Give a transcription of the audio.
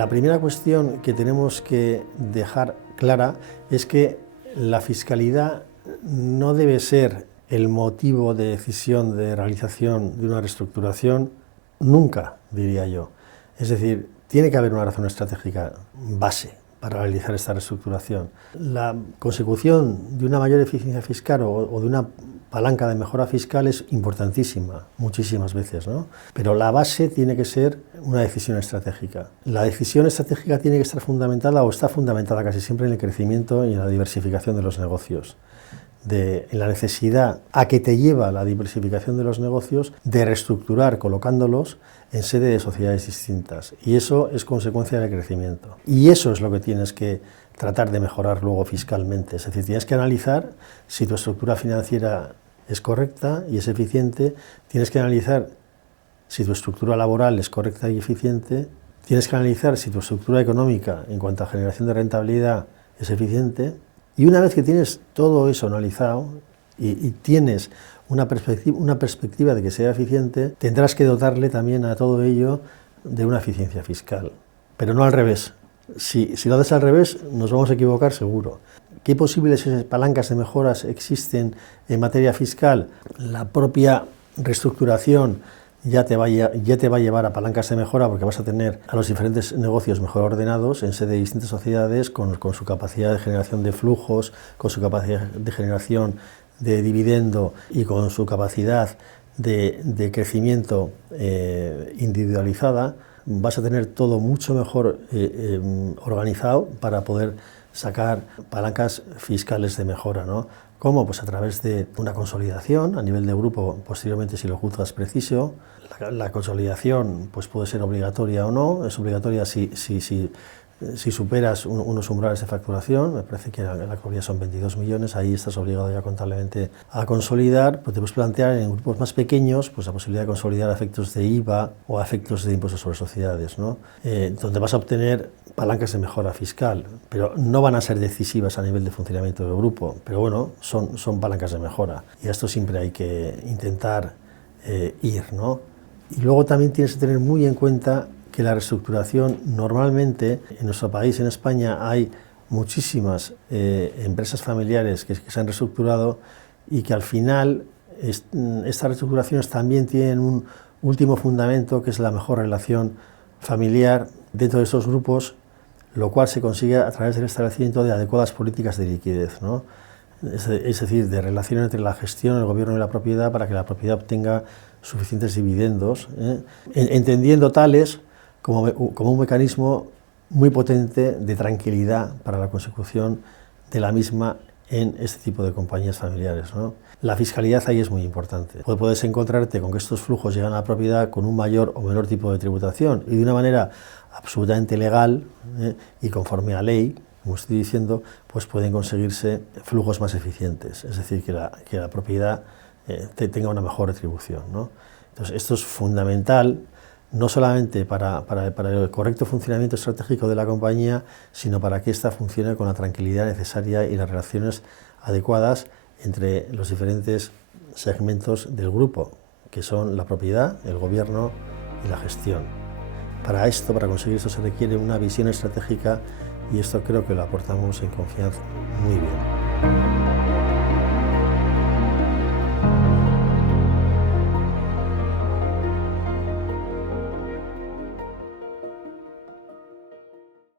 La primera cuestión que tenemos que dejar clara es que la fiscalidad no debe ser el motivo de decisión de realización de una reestructuración nunca, diría yo. Es decir, tiene que haber una razón estratégica base para realizar esta reestructuración. La consecución de una mayor eficiencia fiscal o de una palanca de mejora fiscal es importantísima, muchísimas veces, ¿no? Pero la base tiene que ser una decisión estratégica. La decisión estratégica tiene que estar fundamentada, o está fundamentada casi siempre, en el crecimiento y en la diversificación de los negocios. En la necesidad a que te lleva la diversificación de los negocios de reestructurar colocándolos en sede de sociedades distintas, y eso es consecuencia del crecimiento. Y eso es lo que tienes que tratar de mejorar luego fiscalmente, es decir, tienes que analizar si tu estructura financiera es correcta y es eficiente, tienes que analizar si tu estructura laboral es correcta y eficiente, tienes que analizar si tu estructura económica en cuanto a generación de rentabilidad es eficiente, y una vez que tienes todo eso analizado y tienes una perspectiva de que sea eficiente, tendrás que dotarle también a todo ello de una eficiencia fiscal, pero no al revés. Si lo haces al revés, nos vamos a equivocar seguro. ¿Qué posibles palancas de mejoras existen en materia fiscal? La propia reestructuración ya te va a llevar a palancas de mejora, porque vas a tener a los diferentes negocios mejor ordenados en sede de distintas sociedades, con su capacidad de generación de flujos, con su capacidad de generación de dividendo y con su capacidad de crecimiento individualizada. Vas a tener todo mucho mejor organizado para poder sacar palancas fiscales de mejora, ¿no? ¿Cómo? Pues a través de una consolidación a nivel de grupo, posteriormente si lo juzgas preciso. La consolidación pues puede ser obligatoria o no, es obligatoria si superas unos umbrales de facturación, me parece que la actualidad son 22 millones, ahí estás obligado ya contablemente a consolidar, pues te puedes plantear en grupos más pequeños pues la posibilidad de consolidar a efectos de IVA o a efectos de impuestos sobre sociedades, ¿no? Donde vas a obtener palancas de mejora fiscal, pero no van a ser decisivas a nivel de funcionamiento del grupo, pero bueno, son palancas de mejora, y a esto siempre hay que intentar ir, ¿no? Y luego también tienes que tener muy en cuenta que la reestructuración, normalmente en nuestro país, en España, hay muchísimas empresas familiares que se han reestructurado y que al final estas reestructuraciones también tienen un último fundamento, que es la mejor relación familiar dentro de estos grupos, lo cual se consigue a través del establecimiento de adecuadas políticas de liquidez, ¿no? Es decir, de relación entre la gestión, el gobierno y la propiedad, para que la propiedad obtenga suficientes dividendos, entendiendo tales como un mecanismo muy potente de tranquilidad para la consecución de la misma en este tipo de compañías familiares, ¿no? La fiscalidad ahí es muy importante. Puedes encontrarte con que estos flujos llegan a la propiedad con un mayor o menor tipo de tributación y de una manera absolutamente legal y conforme a ley, como estoy diciendo, pues pueden conseguirse flujos más eficientes, es decir, que la propiedad tenga una mejor retribución, ¿no? Entonces, esto es fundamental, no solamente para el correcto funcionamiento estratégico de la compañía, sino para que ésta funcione con la tranquilidad necesaria y las relaciones adecuadas entre los diferentes segmentos del grupo, que son la propiedad, el gobierno y la gestión. Para conseguir esto, se requiere una visión estratégica, y esto creo que lo aportamos en Confianza muy bien.